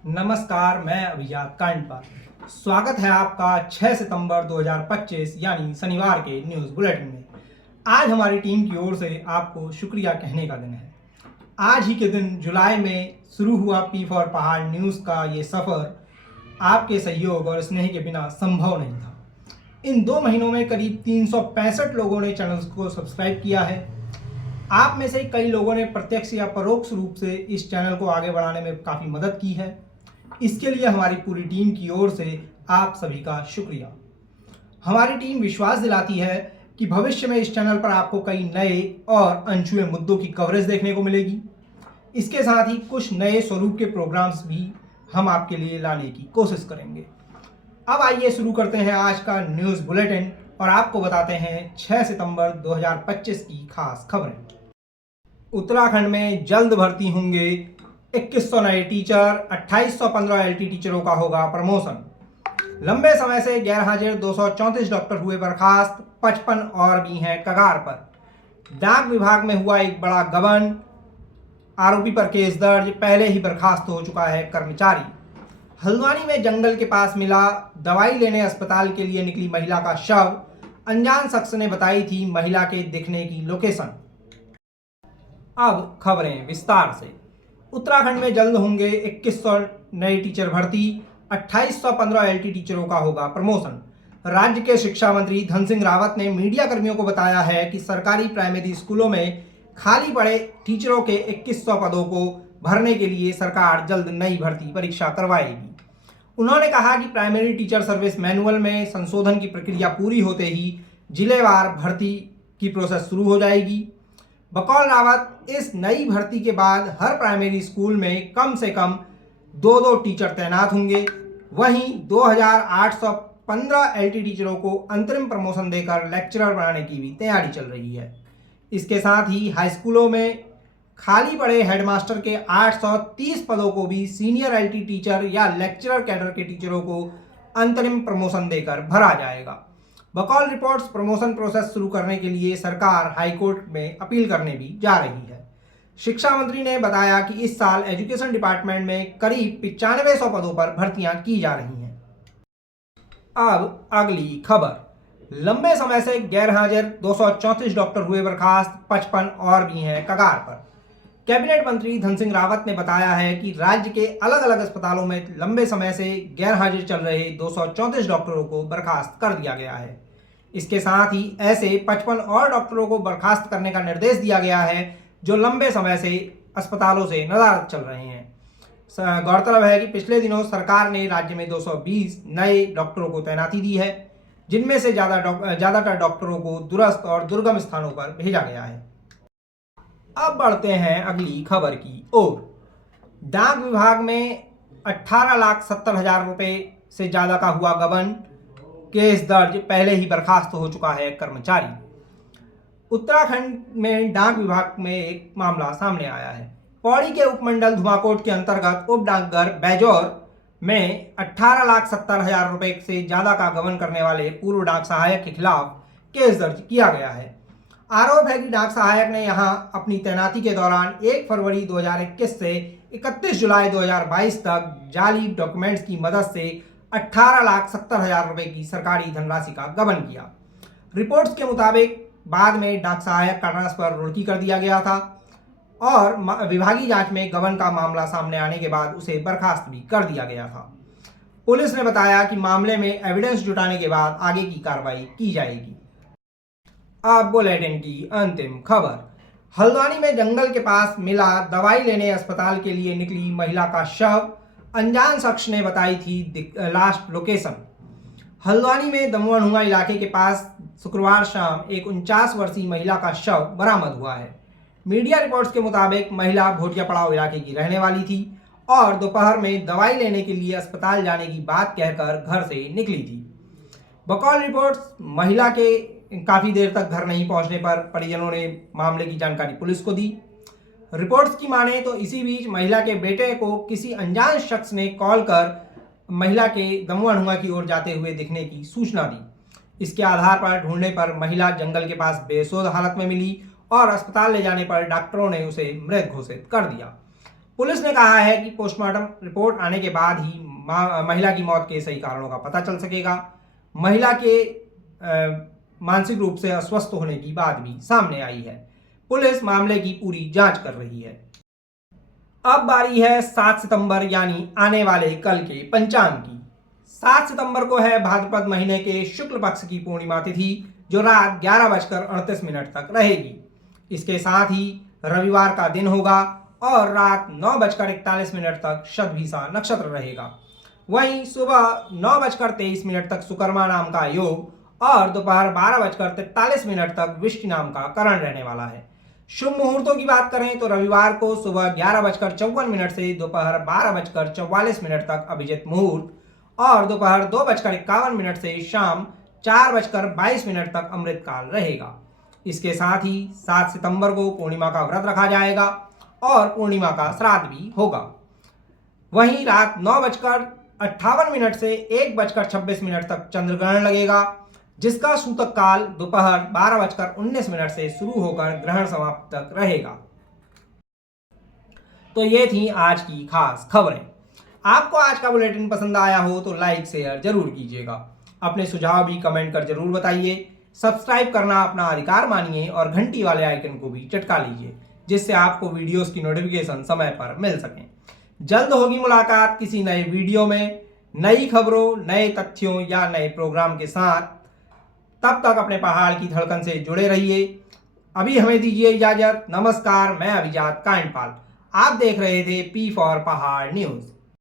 नमस्कार, मैं अभिजात कांडपाल। स्वागत है आपका 6 सितंबर 2025 यानी शनिवार के न्यूज़ बुलेटिन में। आज हमारी टीम की ओर से आपको शुक्रिया कहने का दिन है। आज ही के दिन जुलाई में शुरू हुआ पी फॉर पहाड़ न्यूज़ का ये सफ़र आपके सहयोग और स्नेह के बिना संभव नहीं था। इन 2 महीनों में करीब 365 लोगों ने चैनल को सब्सक्राइब किया है। आप में से कई लोगों ने प्रत्यक्ष या परोक्ष रूप से इस चैनल को आगे बढ़ाने में काफ़ी मदद की है। इसके लिए हमारी पूरी टीम की ओर से आप सभी का शुक्रिया। हमारी टीम विश्वास दिलाती है कि भविष्य में इस चैनल पर आपको कई नए और अनछुए मुद्दों की कवरेज देखने को मिलेगी। इसके साथ ही कुछ नए स्वरूप के प्रोग्राम्स भी हम आपके लिए लाने की कोशिश करेंगे। अब आइए शुरू करते हैं आज का न्यूज़ बुलेटिन और आपको बताते हैं 6 सितंबर 2025 की खास खबरें। उत्तराखंड में जल्द भर्ती होंगे 2100 नए टीचर, 2815 एलटी टीचरों का होगा प्रमोशन। लंबे समय से गैरहाजिर 234 डॉक्टर हुए बर्खास्त, 55 और भी हैं कगार पर। डाक विभाग में हुआ एक बड़ा गबन, आरोपी पर केस दर्ज, पहले ही बर्खास्त हो चुका है कर्मचारी। हल्द्वानी में जंगल के पास मिला दवाई लेने अस्पताल के लिए निकली महिला का शव, अनजान शख्स ने बताई थी महिला के दिखने की लोकेशन। अब खबरें विस्तार से। उत्तराखंड में जल्द होंगे 2100 नए टीचर भर्ती, 2815 एलटी टीचरों का होगा प्रमोशन। राज्य के शिक्षा मंत्री धन सिंह रावत ने मीडिया कर्मियों को बताया है कि सरकारी प्राइमरी स्कूलों में खाली पड़े टीचरों के 2100 पदों को भरने के लिए सरकार जल्द नई भर्ती परीक्षा करवाएगी। उन्होंने कहा कि प्राइमरी टीचर सर्विस मैनुअल में संशोधन की प्रक्रिया पूरी होते ही जिलेवार भर्ती की प्रोसेस शुरू हो जाएगी। बकौल रावत, इस नई भर्ती के बाद हर प्राइमरी स्कूल में कम से कम 2 टीचर तैनात होंगे। वहीं 2815 एलटी टीचरों को अंतरिम प्रमोशन देकर लेक्चरर बनाने की भी तैयारी चल रही है। इसके साथ ही हाई स्कूलों में खाली पड़े हेडमास्टर के 830 पदों को भी सीनियर एलटी टीचर या लेक्चरर कैडर के टीचरों को अंतरिम प्रमोशन देकर भरा जाएगा। बकौल रिपोर्ट्स, प्रमोशन प्रोसेस शुरू करने के लिए सरकार हाईकोर्ट में अपील करने भी जा रही है। शिक्षा मंत्री ने बताया कि इस साल एजुकेशन डिपार्टमेंट में करीब 9500 पदों पर भर्तियां की जा रही हैं। अब अगली खबर। लंबे समय से गैरहाजिर 234 डॉक्टर हुए बर्खास्त, 55 और भी हैं कगार पर। कैबिनेट मंत्री धन सिंह रावत ने बताया है कि राज्य के अलग अलग अस्पतालों में लंबे समय से गैरहाजिर चल रहे 234 डॉक्टरों को बर्खास्त कर दिया गया है। इसके साथ ही ऐसे 55 और डॉक्टरों को बर्खास्त करने का निर्देश दिया गया है जो लंबे समय से अस्पतालों से नदारद चल रहे हैं। गौरतलब है कि पिछले दिनों सरकार ने राज्य में 220 नए डॉक्टरों को तैनाती दी है, जिनमें से ज़्यादातर डॉक्टरों को दूरस्थ और दुर्गम स्थानों पर भेजा गया है। अब बढ़ते हैं अगली खबर की ओर। डाक विभाग में 18,70,000 रुपये से ज़्यादा का हुआ गबन, केस दर्ज, पहले ही बर्खास्त हो चुका है कर्मचारी। उत्तराखंड में डाक विभाग में एक मामला सामने आया है। पौड़ी के उपमंडल धुमाकोट के अंतर्गत उप डाकघर बैजौर में 18,70,000 रुपये से ज़्यादा का गबन करने वाले पूर्व डाक सहायक के खिलाफ केस दर्ज किया गया है। आरोप है कि डाक सहायक ने यहां अपनी तैनाती के दौरान 1 फरवरी 2021 से 31 जुलाई 2022 तक जाली डॉक्यूमेंट्स की मदद से 18,70,000 रुपये की सरकारी धनराशि का गबन किया। रिपोर्ट्स के मुताबिक बाद में डाक सहायक का ट्रांसफर रुड़की कर दिया गया था और विभागीय जांच में गबन का मामला सामने आने के बाद उसे बर्खास्त भी कर दिया गया था। पुलिस ने बताया कि मामले में एविडेंस जुटाने के बाद आगे की कार्रवाई की जाएगी। अब बुलेटिन की अंतिम खबर। हल्द्वानी में जंगल के पास मिला दवाई लेने अस्पताल के लिए निकली महिला का शव, अनजान शख्स ने बताई थी लास्ट लोकेशन। हल्द्वानी में दमुआनुआ इलाके के पास शुक्रवार शाम एक 49 वर्षीय महिला का शव बरामद हुआ है। मीडिया रिपोर्ट्स के मुताबिक महिला भोटिया पड़ाव इलाके की रहने वाली थी और दोपहर में दवाई लेने के लिए अस्पताल जाने की बात कहकर घर से निकली थी। बकौल रिपोर्ट्स, महिला के काफ़ी देर तक घर नहीं पहुंचने पर परिजनों ने मामले की जानकारी पुलिस को दी। रिपोर्ट्स की माने तो इसी बीच महिला के बेटे को किसी अनजान शख्स ने कॉल कर महिला के दमुआनुआ की ओर जाते हुए दिखने की सूचना दी। इसके आधार पर ढूंढने पर महिला जंगल के पास बेसुध हालत में मिली और अस्पताल ले जाने पर डॉक्टरों ने उसे मृत घोषित कर दिया। पुलिस ने कहा है कि पोस्टमार्टम रिपोर्ट आने के बाद ही महिला की मौत के सही कारणों का पता चल सकेगा। महिला के मानसिक रूप से अस्वस्थ होने की बात भी सामने आई है। पुलिस मामले की पूरी जांच कर रही है। अब बारी है 7 सितंबर यानी आने वाले कल के पंचांग की। 7 सितंबर को है भाद्रपद महीने के शुक्ल पक्ष की पूर्णिमा तिथि, जो रात 11:38 तक रहेगी। इसके साथ ही रविवार का दिन होगा और रात 9:41 तक शतभिषा नक्षत्र रहेगा। वहीं सुबह 9:23 तक सुकर्मा नाम का योग और दोपहर 12:43 तक विष्टि नाम का करण रहने वाला है। शुभ मुहूर्तों की बात करें तो रविवार को सुबह 11:54 से दोपहर 12:44 तक अभिजित मुहूर्त और दोपहर 2:51 से शाम 4:22 तक अमृत काल रहेगा। इसके साथ ही 7 सितंबर को पूर्णिमा का व्रत रखा जाएगा और पूर्णिमा का श्राद्ध भी होगा। वहीं रात 9:58 से 1:26 तक चंद्रग्रहण लगेगा, जिसका सूतक काल दोपहर 12:19 से शुरू होकर ग्रहण समाप्त तक रहेगा। तो ये थी आज की खास खबरें। आपको आज का बुलेटिन पसंद आया हो तो लाइक शेयर जरूर कीजिएगा। अपने सुझाव भी कमेंट कर जरूर बताइए। सब्सक्राइब करना अपना अधिकार मानिए और घंटी वाले आइकन को भी चटका लीजिए, जिससे आपको वीडियोस की नोटिफिकेशन समय पर मिल सके। जल्द होगी मुलाकात किसी नए वीडियो में, नई खबरों, नए तथ्यों या नए प्रोग्राम के साथ। तब तक अपने पहाड़ की धड़कन से जुड़े रहिए। अभी हमें दीजिए इजाजत। नमस्कार, मैं अभिजात कांडपाल। आप देख रहे थे पी फॉर पहाड़ न्यूज।